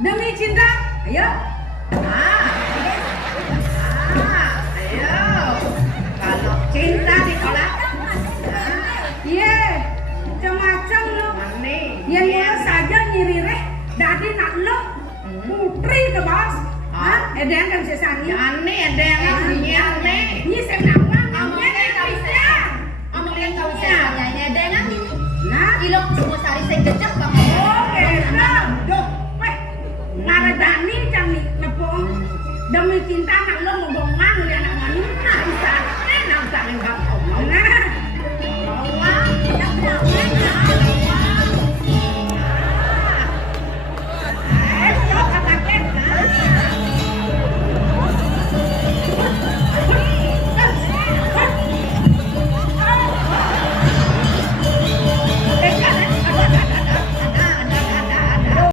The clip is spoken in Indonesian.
Demi cinta, ayo. Ayo. Kalau cinta ditolak, Iya, macam-macam lo. nih. Yang mula saja nyirireh, dadi nak lo putri ke bos. Hah? Edeng kan sesani. Aneh ada yang aneh. Ini saya nawang, Omongnya kau bisa. Omongnya kau bisa. Nyanyi dengan Nah, ilok semua sari saya jejak bang. oke, nah, duh, weh, naradani cami nepung. Demi cinta nak lo mau gomang dia anak wanita bisa enak tak lengkap.